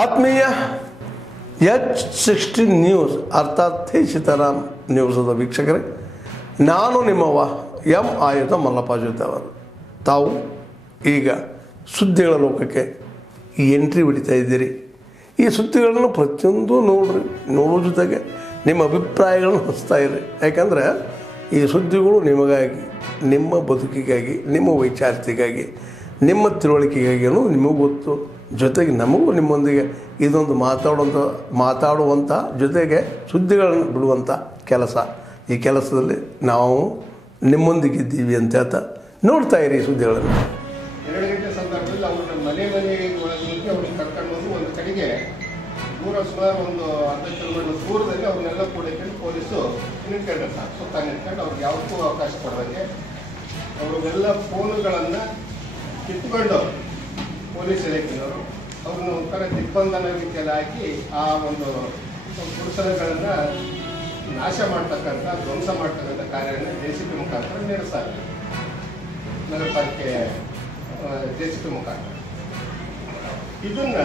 ಆತ್ಮೀಯ H16 news ಅರ್ಥಾತ್ ಸೀತಾರಾಮ್ ನ್ಯೂಸದ ವೀಕ್ಷಕರೇ, ನಾನು ನಿಮ್ಮವ ಎಂ ಆಯುಧ ಮಲ್ಲಪ್ಪ ಜೊತೆ ಅವರು. ತಾವು ಈಗ ಸುದ್ದಿಗಳ ಲೋಕಕ್ಕೆ ಎಂಟ್ರಿ ಹೊಡಿತಾ ಇದ್ದೀರಿ. ಈ ಸುದ್ದಿಗಳನ್ನು ಪ್ರತಿಯೊಂದು ನೋಡೋ ಜೊತೆಗೆ ನಿಮ್ಮ ಅಭಿಪ್ರಾಯಗಳನ್ನು ಹಂಚ್ತಾ ಇರಿ. ಯಾಕಂದರೆ ಈ ಸುದ್ದಿಗಳು ನಿಮಗಾಗಿ, ನಿಮ್ಮ ಬದುಕಿಗಾಗಿ, ನಿಮ್ಮ ವೈಚಾರಿಕೆಗಾಗಿ, ನಿಮ್ಮ ತಿಳುವಳಿಕೆಗಾಗಿ ಅನ್ನೋದು ನಿಮಗೂ ಗೊತ್ತು. ಜೊತೆಗೆ ನಮಗೂ ನಿಮ್ಮೊಂದಿಗೆ ಇದೊಂದು ಮಾತಾಡುವಂಥ ಜೊತೆಗೆ ಸುದ್ದಿಗಳನ್ನು ಬಿಡುವಂಥ ಕೆಲಸ. ಈ ಕೆಲಸದಲ್ಲಿ ನಾವು ನಿಮ್ಮೊಂದಿಗಿದ್ದೀವಿ ಅಂತ ಹೇಳ್ತಾ ನೋಡ್ತಾ ಇರಿ ಸುದ್ದಿಗಳನ್ನು. 2 ಗಂಟೆ ಸಂದರ್ಭದಲ್ಲಿ ಅವ್ರನ್ನ ಮನೆ ಒಳಗೆ ಅವ್ರಿಗೆ ಕರ್ಕೊಂಡು ಬಂದು ಒಂದು ಕಡೆಗೆ ದೂರ ಸುಮಾರು ಒಂದು 10 ಕಿಲೋಮೀಟರ್ ದೂರದಲ್ಲಿ ಅವ್ರನ್ನೆಲ್ಲ ಕೂಡ ಪೊಲೀಸು ನಿಂತ್ಕೊಂಡ್ರೆ ಸುತ್ತ ನಿಂತ್ಕೊಂಡು ಅವ್ರಿಗೆ ಯಾವುದಕ್ಕೂ ಅವಕಾಶ ಕೊಡೋದಕ್ಕೆ ಅವ್ರಿಗೆಲ್ಲ ಫೋನುಗಳನ್ನು ಕಿತ್ಕೊಂಡು ಪೊಲೀಸ್ ಇಲಾಖೆಯವರು ಅವ್ರನ್ನ ಒಂಥರ ದಿಗ್ಬಂಧನ ರೀತಿಯಲ್ಲಿ ಹಾಕಿ ಆ ಒಂದು ಪುರುಷರುಗಳನ್ನು ನಾಶ ಮಾಡ್ತಕ್ಕಂಥ, ಧ್ವಂಸ ಮಾಡ್ತಕ್ಕಂಥ ಕಾರ್ಯವನ್ನು JCB ಮುಖಾಂತರ ನಡೆಸ್ತಾರೆ. ನಗರ ಪಾಲಿಕೆ JCB ಮುಖಾಂತರ ಇದನ್ನ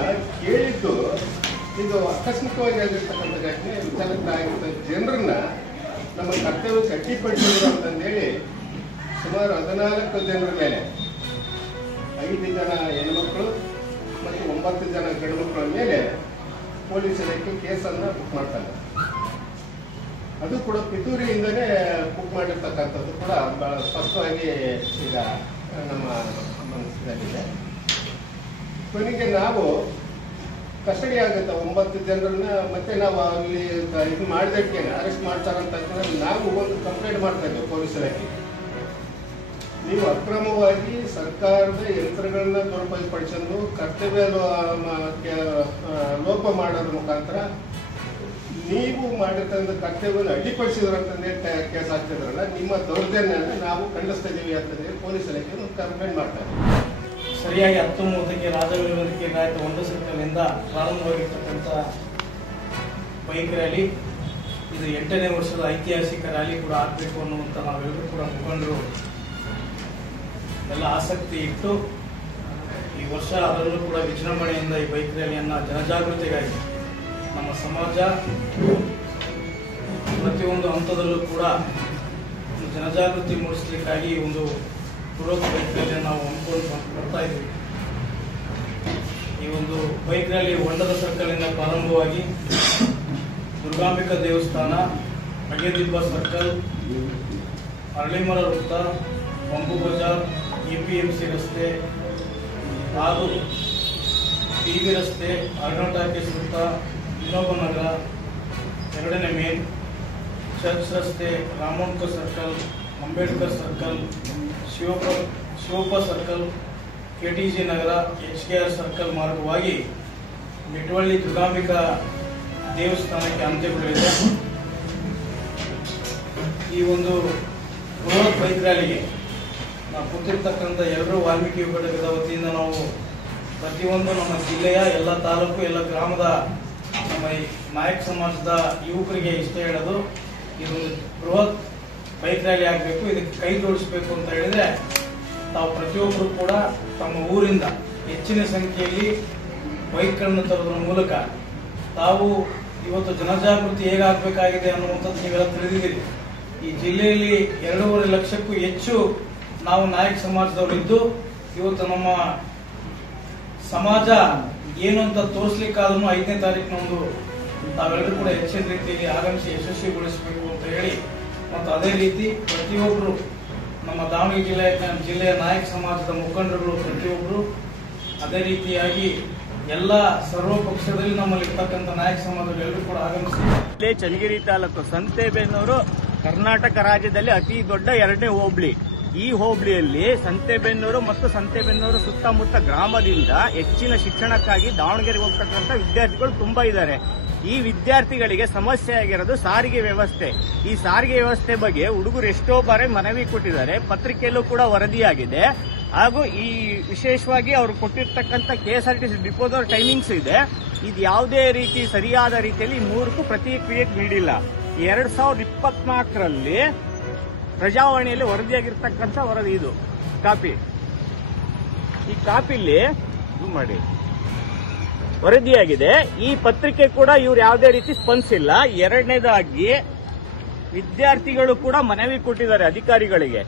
ಕೇಳಿದ್ದು ಇದು ಆಕಸ್ಮಿಕವಾಗಿ ಆಗಿರ್ತಕ್ಕಂಥ ಘಟನೆ. ವಿಚಾರಕ್ಕಾಗಿದ್ದ ಜನರನ್ನ ನಮ್ಮ ಕರ್ತವ್ಯಕ್ಕೆ ಅಡ್ಡಿಪಡಿಸಿದ್ರು ಅಂತಂದೇಳಿ ಸುಮಾರು 14 ಜನರ ಮೇಲೆ 5 ಜನ ಹೆಣ್ಮಕ್ಳು ಮತ್ತು 9 ಜನ ಗಂಡುಮಕ್ಕಳ ಮೇಲೆ ಪೊಲೀಸ್ ಇಲಾಖೆ ಕೇಸನ್ನು ಬುಕ್ ಮಾಡ್ತಾರೆ. ಅದು ಕೂಡ ಪಿತೂರಿಯಿಂದನೇ ಬುಕ್ ಮಾಡಿರ್ತಕ್ಕಂಥದ್ದು ಕೂಡ ಬಹಳ ಸ್ಪಷ್ಟವಾಗಿ ಈಗ ನಮ್ಮ ಮನಸ್ಸಿನಲ್ಲಿದೆ. ಕೊನೆಗೆ ನಾವು ಕಸ್ಟಡಿ ಆಗುತ್ತೆ 9 ಜನರನ್ನ ಮತ್ತೆ ನಾವು ಅಲ್ಲಿ ಇದು ಮಾಡಿದಕ್ಕೆ ಅರೆಸ್ಟ್ ಮಾಡ್ತಾರಂತ ನಾವು ಒಂದು ಕಂಪ್ಲೇಂಟ್ ಮಾಡ್ತಾ ಇದ್ದೇವೆ ಪೊಲೀಸ್ ಇಲಾಖೆ. ನೀವು ಅಕ್ರಮವಾಗಿ ಸರ್ಕಾರದ ಯಂತ್ರಗಳನ್ನ ದುರುಪಯೋಗಪಡಿಸಲು ಕರ್ತವ್ಯ ಲೋಪ ಮಾಡೋದ್ರ ಮುಖಾಂತರ ನೀವು ಮಾಡಿರ್ತಕ್ಕಂಥ ಕರ್ತವ್ಯವನ್ನು ಅಡ್ಡಿಪಡಿಸಿದ್ರಂತಂದೇ ಕೇಸ್ ಹಾಕ್ತಿದ್ರಲ್ಲ, ನಿಮ್ಮ ದೌರ್ಜನ್ಯನ ನಾವು ಖಂಡಿಸ್ತಾ ಇದ್ದೀವಿ ಅಂತಂದ್ರೆ ಪೊಲೀಸ್ ಇಲಾಖೆ ಒಂದು ಕಂಪ್ಲೇಂಟ್ ಮಾಡ್ತಾರೆ. ಸರಿಯಾಗಿ 10:30ಕ್ಕೆ ರಾಜವೀರಕ್ಕೆ ಗಾಯತ 1 ಸರ್ಕಲ್ನಿಂದ ಪ್ರಾರಂಭವಾಗಿರ್ತಕ್ಕಂಥ ಬೈಕ್ ರ್ಯಾಲಿ ಇದು 8ನೇ ವರ್ಷದ ಐತಿಹಾಸಿಕ ರ್ಯಾಲಿ ಕೂಡ ಆಗಬೇಕು ಅನ್ನುವಂಥ ನಾವೆಲ್ಲರೂ ಕೂಡ ಮುಖಂಡರು ಎಲ್ಲ ಆಸಕ್ತಿ ಇಟ್ಟು ಈ ವರ್ಷ ಅದರಲ್ಲೂ ಕೂಡ ವಿಜೃಂಭಣೆಯಿಂದ ಈ ಬೈಕ್ ರ್ಯಾಲಿಯನ್ನು ಜನಜಾಗೃತಿಗಾಗಿ ನಮ್ಮ ಸಮಾಜ ಪ್ರತಿಯೊಂದು ಹಂತದಲ್ಲೂ ಕೂಡ ಜನಜಾಗೃತಿ ಮೂಡಿಸಲಿಕ್ಕಾಗಿ ಒಂದು ಬೃಹತ್ ಬೈಕ್ ರ್ಯಾಲಿಯನ್ನು ನಾವು ಹಮ್ಮಿಕೊಂಡು ಬರ್ತಾ ಇದ್ದೀವಿ. ಈ ಒಂದು ಬೈಕ್ ರ್ಯಾಲಿ ಹೊಂಡದ ಸರ್ಕಲ್ನಿಂದ ಪ್ರಾರಂಭವಾಗಿ ದುರ್ಗಾಂಬಿಕಾ ದೇವಸ್ಥಾನ, ಅಗೆದಿಬ್ಬ ಸರ್ಕಲ್, ಅರಳಿಮರ ವೃತ್ತ, ಬಂಬು ಬಜಾರ್, APMC ರಸ್ತೆ, ಹಾಗೂ PV ರಸ್ತೆ, ಅರ್ನಾ ಟಾಕೀಸ್ ವೃತ್ತ, ವಿನೋಬ ನಗರ, 2ನೇ ಮೇನ್, ಚರ್ಚ್ ರಸ್ತೆ, ರಾಮೋನ್ಕ circle, Ambedkar circle, Shivappa circle, KTG ನಗರ, HKR ಸರ್ಕಲ್ ಮಾರ್ಗವಾಗಿ ನಿಟ್ವಳ್ಳಿ ದುರ್ಗಾಂಬಿಕಾ ದೇವಸ್ಥಾನಕ್ಕೆ ಅಂತ್ಯ ಬೀಳಲಿದೆ. ಈ ಒಂದು ಬೃಹತ್ ಬೈಕ್ ರ್ಯಾಲಿಗೆ ನಾವು ಕೂತಿರ್ತಕ್ಕಂಥ ಎಲ್ಲರೂ ವಾಲ್ಮೀಕಿ ಘಟಕದ ವತಿಯಿಂದ ನಾವು ಪ್ರತಿಯೊಂದು ನಮ್ಮ ಜಿಲ್ಲೆಯ ಎಲ್ಲ ತಾಲೂಕು, ಎಲ್ಲ ಗ್ರಾಮದ ನಮ್ಮ ಈ ನಾಯಕ ಸಮಾಜದ ಯುವಕರಿಗೆ ಇಷ್ಟ ಹೇಳೋದು, ಇದೊಂದು ಬೃಹತ್ ಬೈಕ್ ರ್ಯಾಲಿ ಆಗಬೇಕು, ಇದಕ್ಕೆ ಕೈ ಜೋಡಿಸಬೇಕು ಅಂತ ಹೇಳಿದ್ರೆ ತಾವು ಪ್ರತಿಯೊಬ್ಬರು ಕೂಡ ತಮ್ಮ ಊರಿಂದ ಹೆಚ್ಚಿನ ಸಂಖ್ಯೆಯಲ್ಲಿ ಬೈಕ್ಗಳನ್ನು ತರೋದ್ರ ಮೂಲಕ ತಾವು ಇವತ್ತು ಜನಜಾಗೃತಿ ಹೇಗಾಗಬೇಕಾಗಿದೆ ಅನ್ನುವಂಥದ್ದು ನೀವೆಲ್ಲ ತಿಳಿದಿದ್ದೀರಿ. ಈ ಜಿಲ್ಲೆಯಲ್ಲಿ 2.5 ಲಕ್ಷಕ್ಕೂ ಹೆಚ್ಚು ನಾವು ನಾಯಕ ಸಮಾಜದವರಿದ್ದು ಇವತ್ತು ನಮ್ಮ ಸಮಾಜ ಏನು ಅಂತ ತೋರಿಸ್ಲಿಕ್ಕಾದ್ರೂ 5ನೇ ತಾರೀಕಿನಂದು ತಾವೆಲ್ಲರೂ ಕೂಡ ಹೆಚ್ಚಿನ ರೀತಿಯಲ್ಲಿ ಆಗಮಿಸಿ ಯಶಸ್ವಿಗೊಳಿಸಬೇಕು ಅಂತ ಹೇಳಿ, ಮತ್ತು ಅದೇ ರೀತಿ ಪ್ರತಿಯೊಬ್ಬರು ನಮ್ಮ ದಾವಣಗೆರೆ ಜಿಲ್ಲೆಯ ನಾಯಕ ಸಮಾಜದ ಮುಖಂಡರುಗಳು ಪ್ರತಿಯೊಬ್ಬರು ಅದೇ ರೀತಿಯಾಗಿ ಎಲ್ಲ ಸರ್ವ ಪಕ್ಷದಲ್ಲಿ ನಮ್ಮಲ್ಲಿ ಇರ್ತಕ್ಕಂಥ ನಾಯಕ ಸಮಾಜಗಳೆಲ್ಲರೂ ಕೂಡ ಆಗಮಿಸಿ. ಚನ್ನಗಿರಿ ತಾಲೂಕು ಸಂತೆಬೆನ್ನೂರು ಕರ್ನಾಟಕ ರಾಜ್ಯದಲ್ಲಿ ಅತಿ ದೊಡ್ಡ 2ನೇ ಹೋಬಳಿ. ಈ ಹೋಬಳಿಯಲ್ಲಿ ಸಂತೆಬೆನ್ನೂರು ಮತ್ತು ಸಂತೆಬೆನ್ನೂರು ಸುತ್ತಮುತ್ತ ಗ್ರಾಮದಿಂದ ಹೆಚ್ಚಿನ ಶಿಕ್ಷಣಕ್ಕಾಗಿ ದಾವಣಗೆರೆಗೆ ಹೋಗ್ತಕ್ಕಂಥ ವಿದ್ಯಾರ್ಥಿಗಳು ತುಂಬಾ ಇದ್ದಾರೆ. ಈ ವಿದ್ಯಾರ್ಥಿಗಳಿಗೆ ಸಮಸ್ಯೆ ಆಗಿರೋದು ಸಾರಿಗೆ ವ್ಯವಸ್ಥೆ. ಈ ಸಾರಿಗೆ ವ್ಯವಸ್ಥೆ ಬಗ್ಗೆ ಹುಡುಗರು ಎಷ್ಟೋ ಬಾರಿ ಮನವಿ ಕೊಟ್ಟಿದ್ದಾರೆ, ಪತ್ರಿಕೆಯಲ್ಲೂ ಕೂಡ ವರದಿಯಾಗಿದೆ. ಹಾಗೂ ಈ ವಿಶೇಷವಾಗಿ ಅವರು ಕೊಟ್ಟಿರ್ತಕ್ಕಂಥ KSRTC ಡಿಪೋದ ಟೈಮಿಂಗ್ಸ್ ಇದೆ, ಇದು ಯಾವುದೇ ರೀತಿ ಸರಿಯಾದ ರೀತಿಯಲ್ಲಿ 3ಕ್ಕೂ ಪ್ರತಿಕ್ರಿಯೆ ನೀಡಿಲ್ಲ. 2024ರಲ್ಲಿ ಪ್ರಜಾವಾಣಿಯಲ್ಲಿ ವರದಿಯಾಗಿರ್ತಕ್ಕಂಥ ವರದಿ ಇದು ಕಾಪಿ. ಈ ಕಾಪಿಲಿ ಮಾಡಿ ವರದಿಯಾಗಿದೆ. ಈ ಪತ್ರಿಕೆ ಕೂಡ ಇವ್ರು ಯಾವುದೇ ರೀತಿ ಸ್ಪಂದಿಸಿಲ್ಲ. ಎರಡನೇದಾಗಿ ವಿದ್ಯಾರ್ಥಿಗಳು ಕೂಡ ಮನವಿ ಕೊಟ್ಟಿದ್ದಾರೆ ಅಧಿಕಾರಿಗಳಿಗೆ.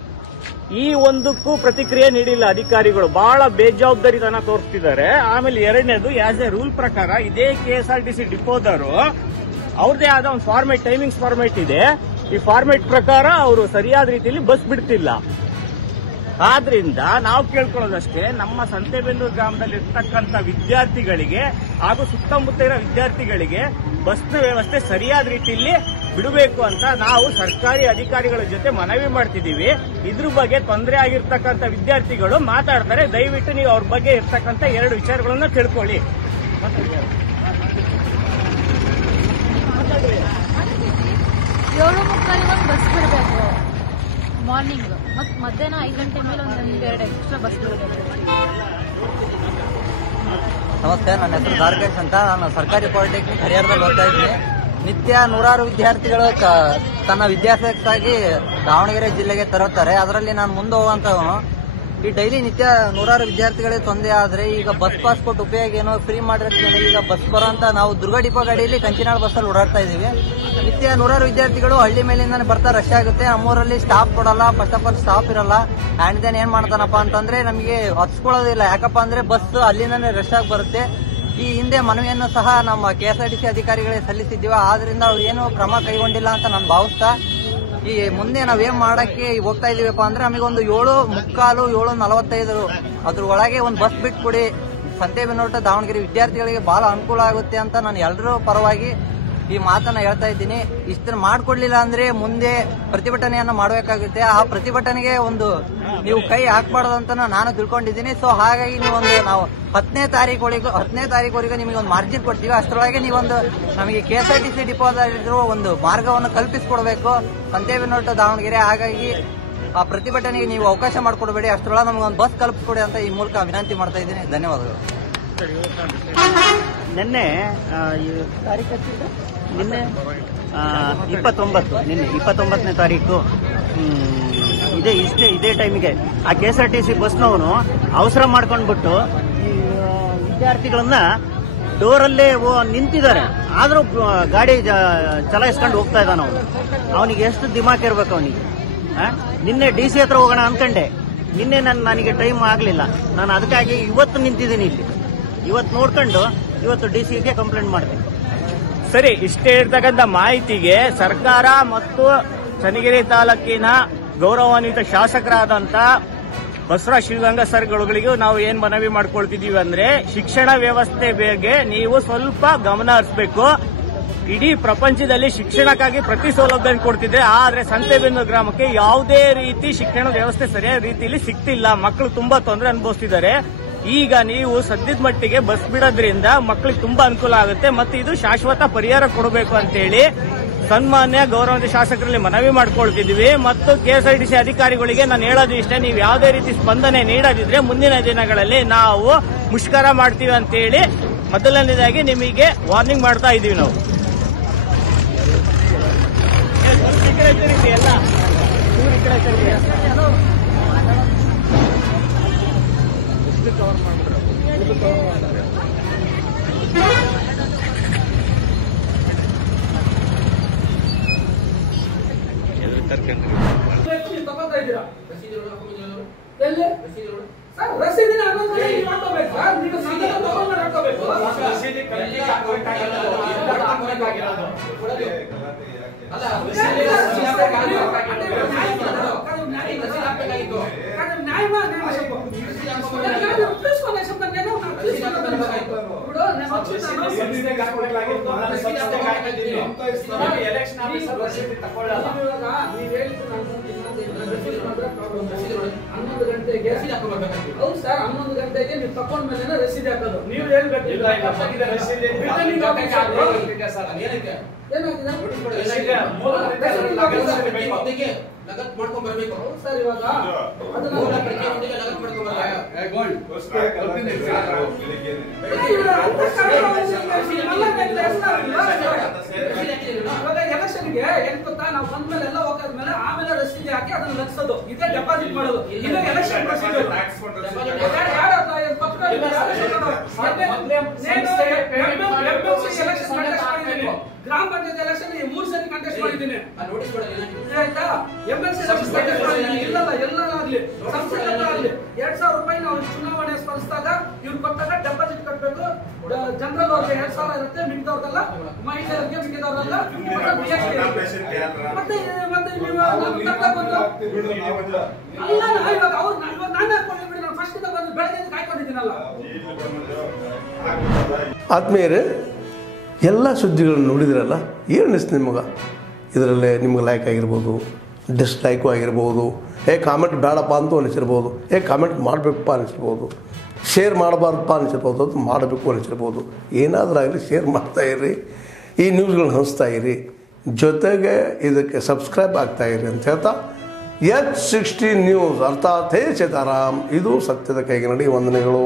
ಈ ಒಂದಕ್ಕೂ ಪ್ರತಿಕ್ರಿಯೆ ನೀಡಿಲ್ಲ ಅಧಿಕಾರಿಗಳು, ಬಹಳ ಬೇಜವಾಬ್ದಾರಿತನ ತೋರಿಸ್ತಿದ್ದಾರೆ. ಆಮೇಲೆ ಎರಡನೇದು, ಆಸ್ ಎ ರೂಲ್ ಪ್ರಕಾರ ಇದೇ KSRTC ಡಿಪೋದವರು ಅವ್ರದೇ ಆದ ಒಂದು ಫಾರ್ಮೇಟ್, ಟೈಮಿಂಗ್ಸ್ ಫಾರ್ಮೇಟ್ ಇದೆ. ಈ ಫಾರ್ಮೇಟ್ ಪ್ರಕಾರ ಅವರು ಸರಿಯಾದ ರೀತಿಯಲ್ಲಿ ಬಸ್ ಬಿಡ್ತಿಲ್ಲ. ಆದ್ರಿಂದ ನಾವು ಕೇಳ್ಕೊಳ್ಳೋದಷ್ಟೇ, ನಮ್ಮ ಸಂತೆಬೆನ್ನೂರು ಗ್ರಾಮದಲ್ಲಿ ಇರ್ತಕ್ಕಂಥ ವಿದ್ಯಾರ್ಥಿಗಳಿಗೆ ಹಾಗೂ ಸುತ್ತಮುತ್ತ ಇರೋ ವಿದ್ಯಾರ್ಥಿಗಳಿಗೆ ಬಸ್ನ ವ್ಯವಸ್ಥೆ ಸರಿಯಾದ ರೀತಿಯಲ್ಲಿ ಬಿಡಬೇಕು ಅಂತ ನಾವು ಸರ್ಕಾರಿ ಅಧಿಕಾರಿಗಳ ಜೊತೆ ಮನವಿ ಮಾಡ್ತಿದ್ದೀವಿ. ಇದ್ರ ಬಗ್ಗೆ ತೊಂದರೆ ಆಗಿರ್ತಕ್ಕಂಥ ವಿದ್ಯಾರ್ಥಿಗಳು ಮಾತಾಡ್ತಾರೆ. ದಯವಿಟ್ಟು ನೀವು ಅವ್ರ ಬಗ್ಗೆ ಇರ್ತಕ್ಕಂಥ 2 ವಿಚಾರಗಳನ್ನ ತಿಳ್ಕೊಳ್ಳಿ. 7:45 ಬಸ್ ಬಿಡಬೇಕು ಮಾರ್ನಿಂಗ್, ಮತ್ತು ಮಧ್ಯಾಹ್ನ 5 ಗಂಟೆ ಮೇಲೆ ಒಂದು 2 ಎಕ್ಸ್ಟ್ರಾ ಬಸ್ ಬಿಡಬೇಕು. ನಮಸ್ತೆ, ನನ್ನ ಹೆಸರು ದಾರ್ಗೇಶ್ ಅಂತ. ನಾನು ಸರ್ಕಾರಿ ಪಾಲಿಟೆಕ್ನಿಕ್ ಹರಿಹರದಲ್ಲಿ ಓದ್ತಾ ಇದ್ದೀನಿ. ನಿತ್ಯ ನೂರಾರು ವಿದ್ಯಾರ್ಥಿಗಳು ತನ್ನ ವಿದ್ಯಾಭ್ಯಾಸಕ್ಕಾಗಿ ದಾವಣಗೆರೆ ಜಿಲ್ಲೆಗೆ ತರುತ್ತಾರೆ. ಅದರಲ್ಲಿ ನಾನು ಮುಂದೆ ಹೋಗುವಂತವನು. ಈ ಡೈಲಿ ನಿತ್ಯ ನೂರಾರು ವಿದ್ಯಾರ್ಥಿಗಳಿಗೆ ತೊಂದರೆ ಆದ್ರೆ ಈಗ ಬಸ್ ಪಾಸ್ ಕೊಟ್ಟು ಉಪಯೋಗ ಏನೋ ಫ್ರೀ ಮಾಡಿರ್ತೀವಿ. ಈಗ ಬಸ್ ಬರೋಂತ ನಾವು ದುರ್ಗ ಡಿಪೋ ಗಾಡಿಯಲ್ಲಿ ಕಂಚಿನಾಳ ಬಸ್ಸಲ್ಲಿ ಓಡಾಡ್ತಾ ಇದೀವಿ. ನಿತ್ಯ ನೂರಾರು ವಿದ್ಯಾರ್ಥಿಗಳು ಹಳ್ಳಿ ಮೇಲಿಂದಾನೆ ಬರ್ತಾ ರಶ್ ಆಗುತ್ತೆ. ನಮ್ಮೂರಲ್ಲಿ ಸ್ಟಾಪ್ ಕೊಡಲ್ಲ, ಫಸ್ಟ್ ಆಫ್ ಆಲ್ ಸ್ಟಾಪ್ ಇರಲ್ಲ. ಆ್ಯಂಡ್ ದೆನ್ ಏನ್ ಮಾಡ್ತಾನಪ್ಪ ಅಂತಂದ್ರೆ ನಮಗೆ ಹತ್ಸ್ಕೊಳ್ಳೋದಿಲ್ಲ. ಯಾಕಪ್ಪ ಅಂದ್ರೆ ಬಸ್ ಅಲ್ಲಿಂದಾನೆ ರಶ್ ಆಗಿ ಬರುತ್ತೆ. ಈ ಹಿಂದೆ ಮನವಿಯನ್ನು ಸಹ ನಮ್ಮ KSRTC ಅಧಿಕಾರಿಗಳಿಗೆ ಸಲ್ಲಿಸಿದ್ದೀವಿ. ಆದ್ರಿಂದ ಅವ್ರು ಏನು ಕ್ರಮ ಕೈಗೊಂಡಿಲ್ಲ ಅಂತ ನಾನು ಭಾವಿಸ್ತಾ, ಈ ಮುಂದೆ ನಾವೇನ್ ಮಾಡಕ್ಕೆ ಹೋಗ್ತಾ ಇದೀವಪ್ಪ ಅಂದ್ರೆ ನಮಗೊಂದು 7:45, 7:45 ಅದ್ರ ಒಳಗೆ ಒಂದು ಬಸ್ ಬಿಟ್ಕೊಡಿ. ಸಂತೆಬೆನ್ನೂರು ದಾವಣಗೆರೆ ವಿದ್ಯಾರ್ಥಿಗಳಿಗೆ ಬಹಳ ಅನುಕೂಲ ಆಗುತ್ತೆ ಅಂತ ನಾನು ಎಲ್ಲರೂ ಪರವಾಗಿ ಈ ಮಾತನ್ನ ಹೇಳ್ತಾ ಇದ್ದೀನಿ. ಇಷ್ಟನ್ನು ಮಾಡ್ಕೊಡ್ಲಿಲ್ಲ ಅಂದ್ರೆ ಮುಂದೆ ಪ್ರತಿಭಟನೆಯನ್ನ ಮಾಡಬೇಕಾಗುತ್ತೆ. ಆ ಪ್ರತಿಭಟನೆಗೆ ಒಂದು ನೀವು ಕೈ ಹಾಕ್ಬಾರ್ದು ಅಂತ ನಾನು ತಿಳ್ಕೊಂಡಿದ್ದೀನಿ. ಸೊ ಹಾಗಾಗಿ ನೀವೊಂದು ನಾವು 10ನೇ ತಾರೀಕುವರೆಗೂ ನಿಮಗೆ ಒಂದು ಮಾರ್ಜಿನ್ ಕೊಡ್ತೀವಿ. ಅಷ್ಟರೊಳಗೆ ನೀವೊಂದು ನಮಗೆ KSRTC ಡಿಪೋದಲ್ಲಿರುವ ಒಂದು ಮಾರ್ಗವನ್ನು ಕಲ್ಪಿಸಿಕೊಡ್ಬೇಕು ಸಂತೆಬೆನ್ನೂರು ದಾವಣಗೆರೆ. ಹಾಗಾಗಿ ಆ ಪ್ರತಿಭಟನೆಗೆ ನೀವು ಅವಕಾಶ ಮಾಡಿಕೊಡ್ಬೇಡಿ. ಅಷ್ಟರೊಳಗೆ ನಮಗೊಂದು ಬಸ್ ಕಲ್ಪಿಸ್ಕೊಡಿ ಅಂತ ಈ ಮೂಲಕ ವಿನಂತಿ ಮಾಡ್ತಾ ಇದ್ದೀನಿ. ಧನ್ಯವಾದಗಳು. ನಿನ್ನೆ ನಿನ್ನೆ 29ನೇ ತಾರೀಕು ಇದೇ ಟೈಮಿಗೆ ಆ KSRTC ಬಸ್ನವನು ಅವಸರ ಮಾಡ್ಕೊಂಡ್ಬಿಟ್ಟು ವಿದ್ಯಾರ್ಥಿಗಳನ್ನ ಡೋರಲ್ಲೇ ನಿಂತಿದ್ದಾರೆ. ಆದ್ರೂ ಗಾಡಿ ಚಲಾಯಿಸ್ಕೊಂಡು ಹೋಗ್ತಾ ಇದ್ದಾನ ಅವನು. ಅವನಿಗೆ ಎಷ್ಟು ದಿಮಾಕ್ ಇರ್ಬೇಕು ಅವನಿಗೆ. ನಿನ್ನೆ DC ಹತ್ರ ಹೋಗೋಣ ಅನ್ಕಂಡೆ. ನಿನ್ನೆ ನನಗೆ ಟೈಮ್ ಆಗ್ಲಿಲ್ಲ. ನಾನು ಅದಕ್ಕಾಗಿ ಇವತ್ತು ನಿಂತಿದ್ದೀನಿ ಇಲ್ಲಿ. ಇವತ್ತು ನೋಡ್ಕೊಂಡು ಇವತ್ತು DCಗೆ ಕಂಪ್ಲೇಂಟ್ ಮಾಡ್ತೀನಿ. ಸರಿ, ಇಷ್ಟೇ ಇರ್ತಕ್ಕಂಥ ಮಾಹಿತಿಗೆ ಸರ್ಕಾರ ಮತ್ತು ಚನ್ನಗಿರಿ ತಾಲೂಕಿನ ಗೌರವಾನ್ವಿತ ಶಾಸಕರಾದಂತ ಬಸವರಾಜ್ ಶಿವಗಂಗಾ ಸರ್ಗಳಿಗೂ ನಾವು ಏನ್ ಮನವಿ ಮಾಡ್ಕೊಳ್ತಿದೀವಿ ಅಂದ್ರೆ, ಶಿಕ್ಷಣ ವ್ಯವಸ್ಥೆ ಬಗ್ಗೆ ನೀವು ಸ್ವಲ್ಪ ಗಮನ ಹರಿಸಬೇಕು. ಇಡೀ ಪ್ರಪಂಚದಲ್ಲಿ ಶಿಕ್ಷಣಕ್ಕಾಗಿ ಪ್ರತಿ ಸೌಲಭ್ಯ ಕೊಡ್ತಿದ್ರೆ, ಆದ್ರೆ ಸಂತೆಬೆನ್ನೂರು ಗ್ರಾಮಕ್ಕೆ ಯಾವುದೇ ರೀತಿ ಶಿಕ್ಷಣದ ವ್ಯವಸ್ಥೆ ಸರಿಯಾದ ರೀತಿಯಲ್ಲಿ ಸಿಗ್ತಿಲ್ಲ. ಮಕ್ಕಳು ತುಂಬಾ ತೊಂದರೆ ಅನುಭವಿಸ್ತಿದ್ದಾರೆ. ಈಗ ನೀವು ಸದ್ಯದ ಮಟ್ಟಿಗೆ ಬಸ್ ಬಿಡೋದ್ರಿಂದ ಮಕ್ಕಳಿಗೆ ತುಂಬಾ ಅನುಕೂಲ ಆಗುತ್ತೆ. ಮತ್ತೆ ಇದು ಶಾಶ್ವತ ಪರಿಹಾರ ಕೊಡಬೇಕು ಅಂತೇಳಿ ಸನ್ಮಾನ್ಯ ಗೌರವಾನ್ವಿತ ಶಾಸಕರಲ್ಲಿ ಮನವಿ ಮಾಡ್ಕೊಳ್ತಿದ್ವಿ. ಮತ್ತು KSRTC ಅಧಿಕಾರಿಗಳಿಗೆ ನಾನು ಹೇಳೋದು ಇಷ್ಟೇ, ನೀವು ಯಾವುದೇ ರೀತಿ ಸ್ಪಂದನೆ ನೀಡದಿದ್ರೆ ಮುಂದಿನ ದಿನಗಳಲ್ಲಿ ನಾವು ಮುಷ್ಕರ ಮಾಡ್ತೀವಿ ಅಂತೇಳಿ ಮೊದಲನೇದಾಗಿ ನಿಮಗೆ ವಾರ್ನಿಂಗ್ ಮಾಡ್ತಾ ಇದೀವಿ. ನಾವು ಎಲ್ಲ ಕವರ್ ಮಾಡ್ಬಿಡ್ರೆ ಹೌದು ಸರ್, 11 ಗಂಟೆಗೆ ನೀವು ತಕೊಂಡ ಮೇಲೆ ರಸೀದಿ ಹಾಕೋದು. ನೀವು ಹೇಳ್ಬೇಕು ನಗದ್ ಮಾಡ್ಕೊಂಡ್ ಬರ್ಬೇಕು ಸರ್. ಇವಾಗ ಎಲೆಕ್ಷನ್ಗೆ ಏನ್ ಗೊತ್ತಾ, ನಾವು ಬಂದ್ಮೇಲೆ ಎಲ್ಲ ಹೋಗೋದ್ಮೇಲೆ ಆಮೇಲೆ ರಸೀದಿ ಹಾಕಿ ಅದನ್ನ ಲಕ್ಷೋದು, ಇದೇ ಡೆಪಾಸಿಟ್ ಮಾಡೋದು. ಇದು ಎಲೆಕ್ಷನ್ ಪ್ರೊಸೀಜರ್. ಗ್ರಾಮ ಪಂಚಾಯತ್ ಎಲೆಕ್ಷನ್ 3 ಸರಿ ಕಂಟೆಸ್ಟ್ ಮಾಡಿದ್ದೀನಿ. ಆಯ್ತಾ? MLC ಎಲೆಕ್ಷನ್ ಕಂಟೆಸ್ಟ್ ಮಾಡಿದ್ದೀನಿ. ಎಲ್ಲಾಗ್ಲಿ ಸಂಸ್ಥೆಗಳಾಗ್ಲಿ 2000 ರೂಪಾಯಿ ನಾವು ಚುನಾವಣೆ ಸ್ಪರ್ಧಿಸಿದಾಗ ಇವ್ರು ಕೊಟ್ಟಾಗ ಡೆಪಾಸಿಟ್ ಕಟ್ಟಬೇಕು. ಜನರಲ್ ಅವ್ರಿಗೆ 2000 ಇರುತ್ತೆ, ಮಿಕ್ಕಿದವ್ರಿಗೆಲ್ಲ ಮಹಿಳೆಯರಿಗೆ ಮಿಕ್ಕಿದವ್ರೆಲ್ಲ ಮತ್ತೆ ನೀವು ಕಟ್ಟ ಬಂದು ಅಲ್ಲ ಇವಾಗ ಅವ್ರು ನಾನು ಹಾಕೊಂಡಿಬಿಡಿ. ನಾನು ಫಸ್ಟ್ ಬಂದು ಬೆಳಗ್ಗೆ ಕಾಯ್ಕೊಂಡಿದ್ದೀನಲ್ಲ. ಆತ್ಮೀಯರೇ, ಎಲ್ಲ ಸುದ್ದಿಗಳನ್ನು ನೋಡಿದ್ರಲ್ಲ, ಏನು ಅನಿಸ್ತು ನಿಮಗೆ? ಇದರಲ್ಲೇ ನಿಮ್ಗೆ ಲೈಕ್ ಆಗಿರ್ಬೋದು, ಡಿಸ್ಲೈಕು ಆಗಿರ್ಬೋದು, ಕಾಮೆಂಟ್ ಬೇಡಪ್ಪ ಅಂತೂ ಅನಿಸಿರ್ಬೋದು, ಕಾಮೆಂಟ್ ಮಾಡಬೇಕಪ್ಪ ಅನಿಸಿರ್ಬೋದು, ಶೇರ್ ಮಾಡಬಾರ್ದಪ್ಪ ಅನಿಸಿರ್ಬೋದು, ಅದು ಮಾಡಬೇಕು ಅನಿಸಿರ್ಬೋದು. ಏನಾದರೂ ಆಗಲಿ ಶೇರ್ ಮಾಡ್ತಾಯಿರಿ, ಈ ನ್ಯೂಸ್ಗಳನ್ನ ಹಂಚ್ತಾ ಇರಿ, ಜೊತೆಗೆ ಇದಕ್ಕೆ ಸಬ್ಸ್ಕ್ರೈಬ್ ಆಗ್ತಾಯಿರಿ ಅಂತ ಹೇಳ್ತಾ H16 ನ್ಯೂಸ್ ಅರ್ಥಾತ್ ಹೇ ಸೀತಾರಾಮ್, ಇದು ಸತ್ಯದ ಕೈಗೆ ನಡಿ. ವಂದನೆಗಳು.